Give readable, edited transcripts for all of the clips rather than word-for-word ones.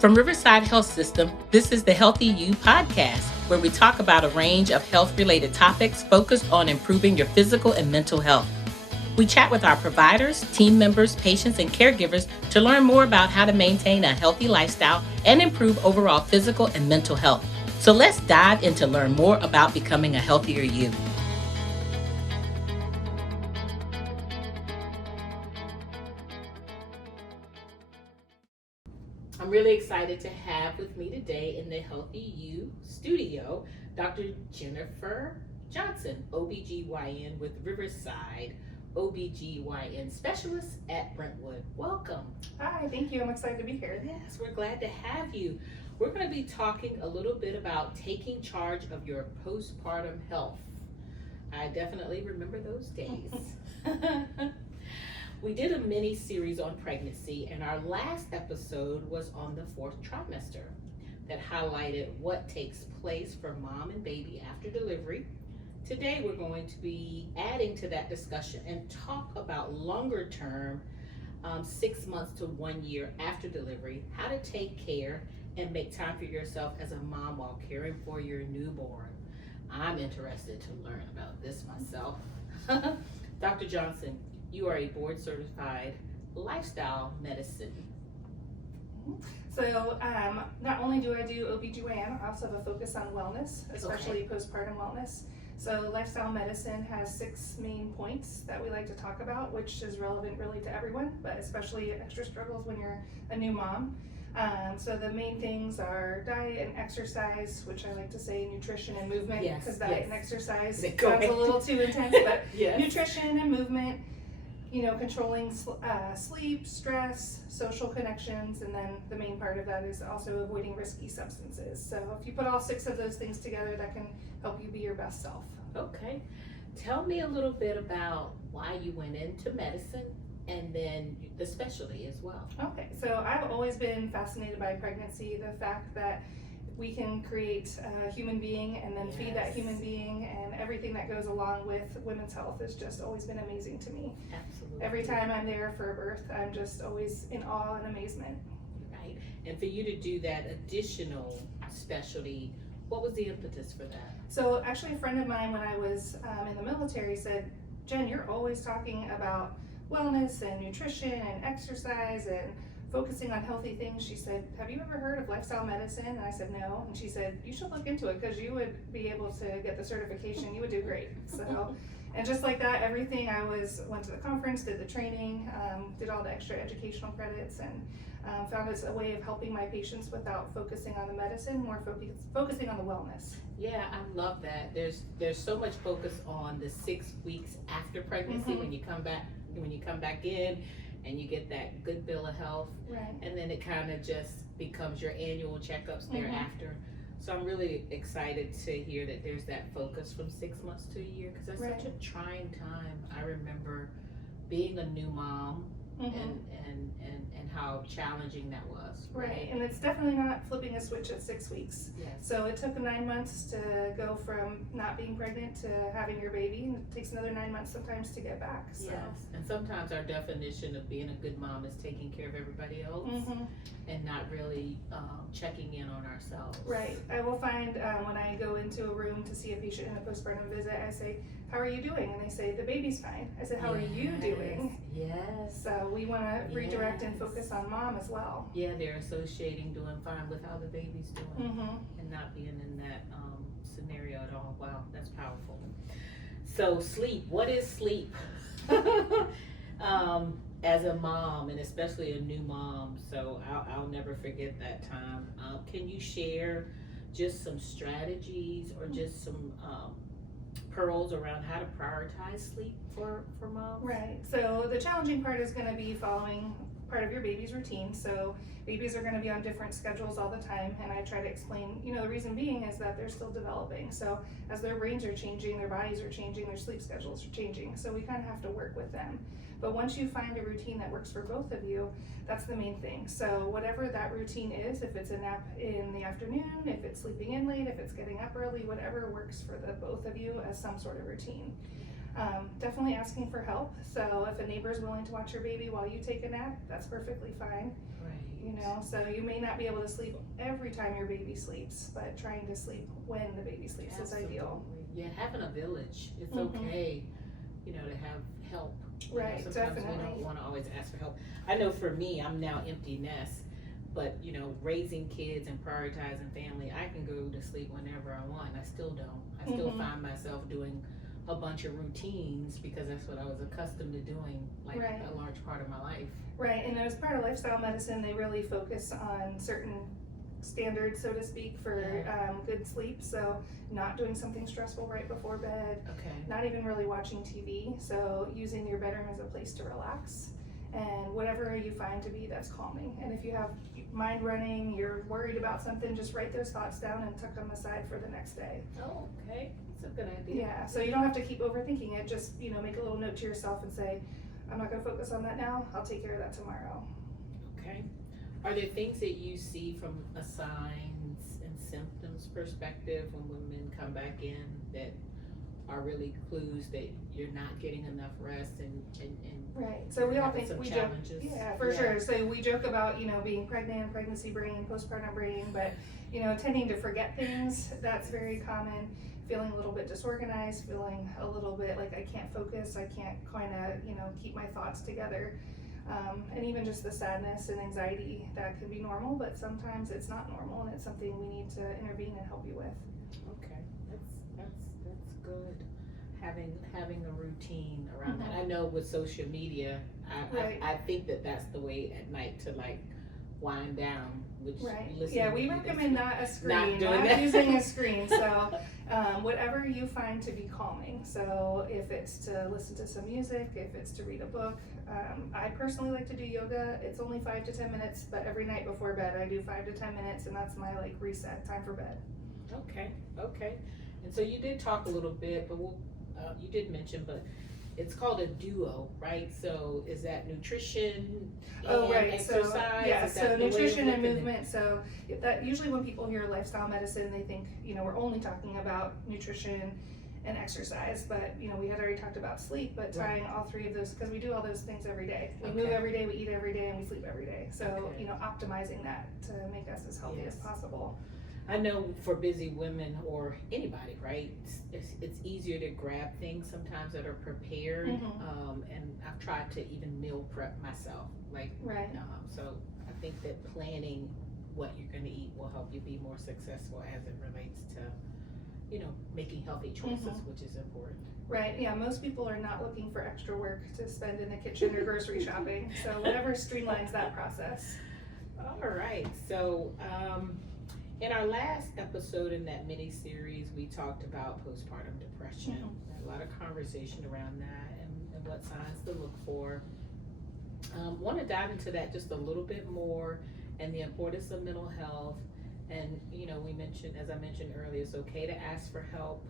From Riverside Health System, this is the Healthy You podcast, where we talk about a range of health-related topics focused on improving your physical and mental health. We chat with our providers, team members, patients, and caregivers to learn more about how to maintain a healthy lifestyle and improve overall physical and mental health. So let's dive in to learn more about becoming a healthier you. I'm really excited to have with me today in the Healthy You studio, Dr. Jennifer Johnson, OBGYN with Riverside OBGYN Specialists at Brentwood. Welcome. Hi, thank you. I'm excited to be here. Yes, we're glad to have you. We're going to be talking a little bit about taking charge of your postpartum health. I definitely remember those days. We did a mini series on pregnancy, and our last episode was on the 4th trimester that highlighted what takes place for mom and baby after delivery. Today we're going to be adding to that discussion and talk about longer term, 6 months to 1 year after delivery, how to take care and make time for yourself as a mom while caring for your newborn. I'm interested to learn about this myself. Dr. Johnson, you are a board certified lifestyle medicine. So not only do I do OBGYN, I also have a focus on wellness, especially postpartum wellness. So lifestyle medicine has 6 main points that we like to talk about, which is relevant really to everyone, but especially extra struggles when you're a new mom. So the main things are diet and exercise, which I like to say nutrition and movement, because diet and exercise sounds a little too intense, but nutrition and movement, you know, controlling sleep, stress, social connections, and then the main part of that is also avoiding risky substances. So if you put all 6 of those things together, that can help you be your best self. Okay. Tell me a little bit about why you went into medicine and then the specialty as well. Okay, so I've always been fascinated by pregnancy, the fact that we can create a human being and then feed that human being, and everything that goes along with women's health has just always been amazing to me. Absolutely. Every time I'm there for a birth, I'm just always in awe and amazement. Right, and for you to do that additional specialty, what was the impetus for that? So actually a friend of mine when I was in the military said, Jen, you're always talking about wellness and nutrition and exercise and focusing on healthy things. She said, have you ever heard of lifestyle medicine? And I said, no. And she said, you should look into it because you would be able to get the certification. You would do great. So, and just like that, everything went to the conference, did the training, did all the extra educational credits, and found it's a way of helping my patients without focusing on the medicine, more focusing on the wellness. Yeah, I love that. There's so much focus on the 6 weeks after pregnancy when you come back in and you get that good bill of health, right? And then it kind of just becomes your annual checkups thereafter. So I'm really excited to hear that there's that focus from 6 months to a year, because that's such a trying time. I remember being a new mom and how challenging that was. Right, and it's definitely not flipping a switch at 6 weeks. Yes. So it took 9 months to go from not being pregnant to having your baby, and it takes another 9 months sometimes to get back. So. Yes, and sometimes our definition of being a good mom is taking care of everybody else and not really checking in on ourselves. Right, I will find when I go into a room to see a patient in a postpartum visit, I say, how are you doing? And they say, the baby's fine. I said, how are you doing? Yes. So we want to redirect and focus on mom as well. Yeah, they're associating doing fine with how the baby's doing and not being in that scenario at all. Wow, that's powerful. So sleep, what is sleep? As a mom, and especially a new mom, so I'll never forget that time. Can you share just some strategies or just some pearls around how to prioritize sleep for moms? Right, so the challenging part is going to be following part of your baby's routine. So babies are going to be on different schedules all the time, and I try to explain, you know, the reason being is that they're still developing. So as their brains are changing, their bodies are changing, their sleep schedules are changing. So we kind of have to work with them. But once you find a routine that works for both of you, that's the main thing. So whatever that routine is, if it's a nap in the afternoon, if it's sleeping in late, if it's getting up early, whatever works for the both of you as some sort of routine. Definitely asking for help. So if a neighbor's willing to watch your baby while you take a nap, that's perfectly fine. Right. So you may not be able to sleep every time your baby sleeps, but trying to sleep when the baby sleeps is ideal. Yeah, having a village. It's Mhm. okay, to have help. Right, Sometimes we definitely. don't want to always ask for help. I know for me, I'm now empty nest, but raising kids and prioritizing family, I can go to sleep whenever I want. I still don't. I still Mhm. find myself doing a bunch of routines because that's what I was accustomed to doing, like Right. a large part of my life. Right, and as part of lifestyle medicine, they really focus on certain standards, so to speak, for good sleep. So not doing something stressful right before bed, Okay. not even really watching TV. So using your bedroom as a place to relax, and whatever you find to be that's calming. And if you have mind running, you're worried about something, just write those thoughts down and tuck them aside for the next day. Oh, okay. That's a good idea. Yeah, so you don't have to keep overthinking it. Just make a little note to yourself and say, I'm not going to focus on that now. I'll take care of that tomorrow. Okay. Are there things that you see from a signs and symptoms perspective when women come back in that are really clues that you're not getting enough rest and Right. So we all having think some we challenges? joke. Yeah, for sure. So we joke about being pregnant, pregnancy brain, postpartum brain, but tending to forget things. That's very common. Feeling a little bit disorganized, feeling a little bit like I can't focus, I can't kind of keep my thoughts together. And even just the sadness and anxiety that can be normal, but sometimes it's not normal, and it's something we need to intervene and help you with. Okay, that's good. Having a routine around Mhm. that. I know with social media, Right. I think that's the way at night to like wind down. Which Right. listening Yeah, to we you, recommend not a screen, doing not that. using a screen. So whatever you find to be calming. So if it's to listen to some music, if it's to read a book. I personally like to do yoga. It's only 5 to 10 minutes, but every night before bed I do 5 to 10 minutes, and that's my reset time for bed. Okay. And so you did talk a little bit, but you did mention, but it's called a duo, right? So is that nutrition and exercise? So nutrition and movement. So that usually when people hear lifestyle medicine, they think we're only talking about nutrition and exercise, but we had already talked about sleep, but tying all three of those, because we do all those things every day. We move every day, we eat every day, and we sleep every day. So optimizing that to make us as healthy as possible. I know for busy women or anybody, right? It's easier to grab things sometimes that are prepared. And I've tried to even meal prep myself, so I think that planning what you're going to eat will help you be more successful as it relates to, making healthy choices, which is important. Right, yeah, most people are not looking for extra work to spend in the kitchen or grocery shopping, so whatever streamlines that process. All right, so in our last episode in that mini series, we talked about postpartum depression. Had a lot of conversation around that and what signs to look for. Want to dive into that just a little bit more and the importance of mental health. And we mentioned, as I mentioned earlier, it's okay to ask for help.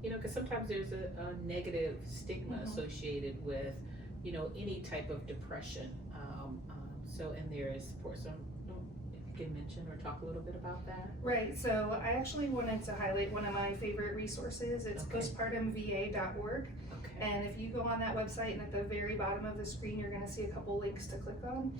Because sometimes there's a negative stigma associated with any type of depression. And there is support. So if you can mention or talk a little bit about that. Right, so I actually wanted to highlight one of my favorite resources. It's postpartumva.org. And if you go on that website, and at the very bottom of the screen, you're going to see a couple links to click on.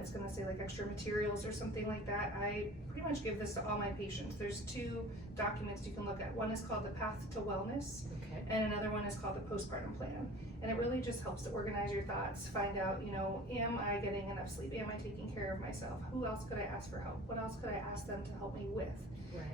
It's going to say extra materials or something like that. I pretty much give this to all my patients. There's 2 documents you can look at. One is called the Path to Wellness, and another one is called the Postpartum Plan. And it really just helps to organize your thoughts, find out, am I getting enough sleep? Am I taking care of myself? Who else could I ask for help? What else could I ask them to help me with?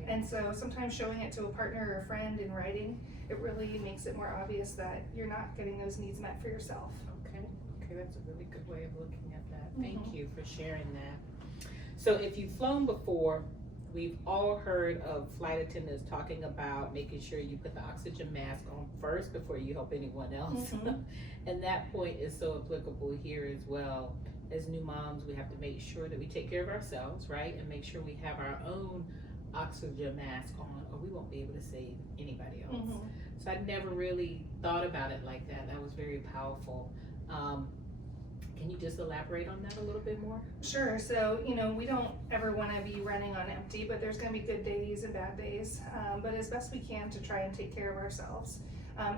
And so sometimes showing it to a partner or a friend in writing, it really makes it more obvious that you're not getting those needs met for yourself. Okay, that's a really good way of looking at that. Thank you for sharing that. So if you've flown before, we've all heard of flight attendants talking about making sure you put the oxygen mask on first before you help anyone else. And that point is so applicable here as well. As new moms, we have to make sure that we take care of ourselves, right? And make sure we have our own oxygen mask on, or we won't be able to save anybody else. So I never really thought about it like that. That was very powerful. Can you just elaborate on that a little bit more? Sure. So, we don't ever want to be running on empty, but there's going to be good days and bad days. But as best we can to try and take care of ourselves.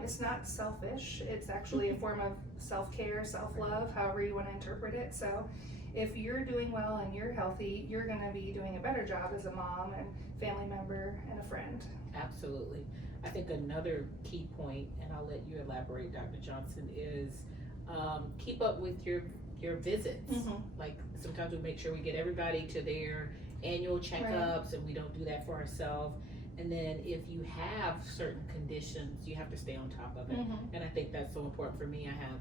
It's not selfish. It's actually a form of self-care, self-love, however you want to interpret it. So if you're doing well and you're healthy, you're going to be doing a better job as a mom and family member and a friend. Absolutely. I think another key point, and I'll let you elaborate, Dr. Johnson, is keep up with your visits. Like sometimes we make sure we get everybody to their annual checkups, and we don't do that for ourselves. And then if you have certain conditions, you have to stay on top of it. And I think that's so important for me. I have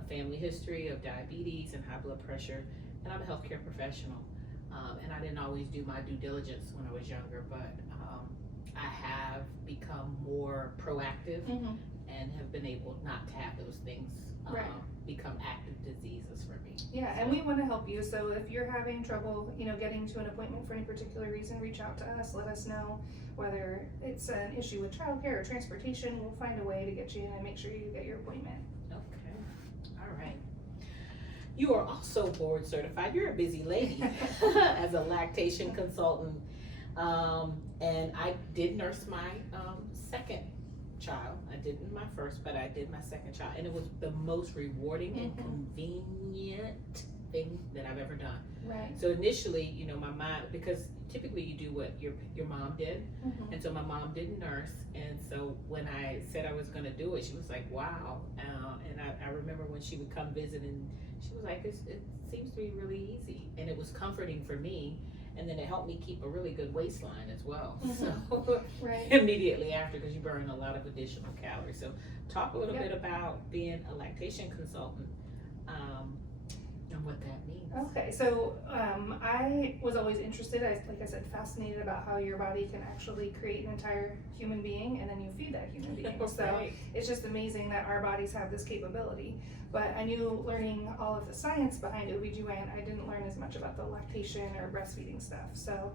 a family history of diabetes and high blood pressure, and I'm a healthcare professional. And I didn't always do my due diligence when I was younger, but I have become more proactive and have been able not to have those things become active diseases for me. Yeah, and we want to help you. So if you're having trouble, getting to an appointment for any particular reason, reach out to us. Let us know whether it's an issue with childcare or transportation. We'll find a way to get you in and make sure you get your appointment. Okay, all right. You are also board certified. You're a busy lady as a lactation consultant. And I did nurse my second child. I didn't my first, but I did my second child, and it was the most rewarding and convenient thing that I've ever done. Right. So initially, my mind, because typically you do what your mom did, and so my mom didn't nurse, and so when I said I was going to do it, she was like, "Wow!" And I remember when she would come visit, and she was like, "It seems to be really easy," and it was comforting for me. And then it helped me keep a really good waistline as well. So immediately after, because you burn a lot of additional calories. So talk a little bit about being a lactation consultant and what that means. Okay, so I was always interested, like I said, fascinated about how your body can actually create an entire human being, and then you feed that human being. So it's just amazing that our bodies have this capability. But I knew, learning all of the science behind OBGYN, I didn't learn as much about the lactation or breastfeeding stuff. So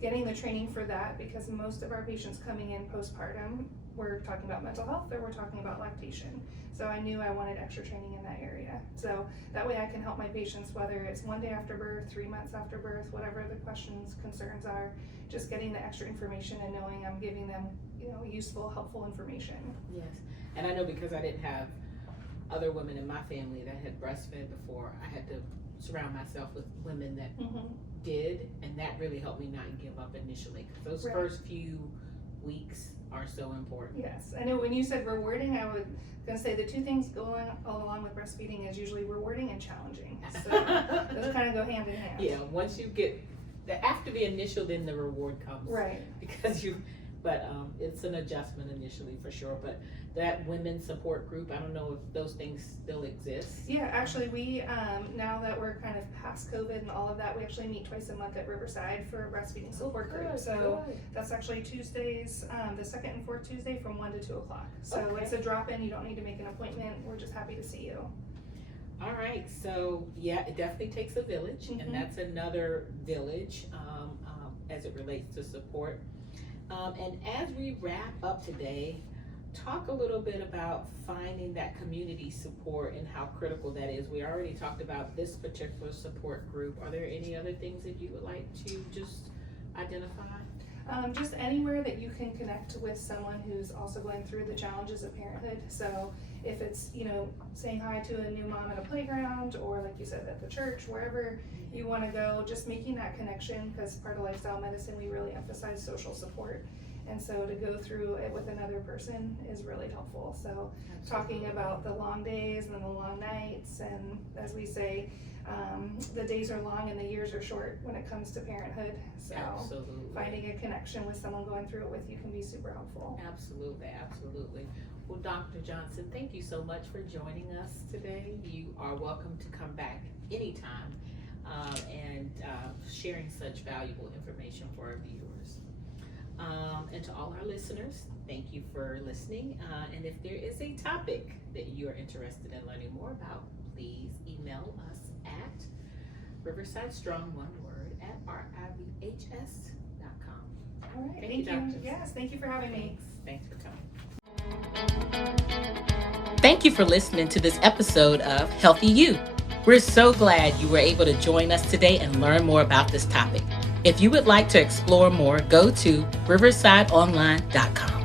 getting the training for that, because most of our patients coming in postpartum, we're talking about mental health or we're talking about lactation. So I knew I wanted extra training in that area. So that way I can help my patients, whether it's 1 day after birth, 3 months after birth, whatever the questions, concerns are, just getting the extra information and knowing I'm giving them, useful, helpful information. Yes, and I know because I didn't have other women in my family that had breastfed before, I had to surround myself with women that did, and that really helped me not give up initially, because those first few weeks are so important. Yes, I know when you said rewarding, I was gonna say the two things going along with breastfeeding is usually rewarding and challenging. So those kind of go hand in hand. Yeah, once you get after the initial, then the reward comes. Right. Because it's an adjustment initially for sure. But that women's support group, I don't know if those things still exist. Yeah, actually we, now that we're kind of past COVID and all of that, we actually meet twice a month at Riverside for a breastfeeding support group. So that's actually Tuesdays, the second and fourth Tuesday from 1 to 2 o'clock. So it's a drop-in, you don't need to make an appointment. We're just happy to see you. All right, so yeah, it definitely takes a village, and that's another village as it relates to support. And as we wrap up today, talk a little bit about finding that community support and how critical that is. We already talked about this particular support group. Are there any other things that you would like to just identify? Just anywhere that you can connect with someone who's also going through the challenges of parenthood. So if it's, saying hi to a new mom at a playground, or like you said, at the church, wherever you want to go, just making that connection, because part of lifestyle medicine, we really emphasize social support. And so to go through it with another person is really helpful. So talking about the long days and the long nights, and as we say, the days are long and the years are short when it comes to parenthood. So finding a connection with someone going through it with you can be super helpful. Absolutely. Well, Dr. Johnson, thank you so much for joining us today. You are welcome to come back anytime and sharing such valuable information for our viewers. And to all our listeners, thank you for listening. And if there is a topic that you are interested in learning more about, please email us at Riverside Strong, one word, at rivhs.com. All right, thank you. Yes, thank you for having me. Thanks for coming. Thank you for listening to this episode of Healthy You. We're so glad you were able to join us today and learn more about this topic. If you would like to explore more, go to riversideonline.com.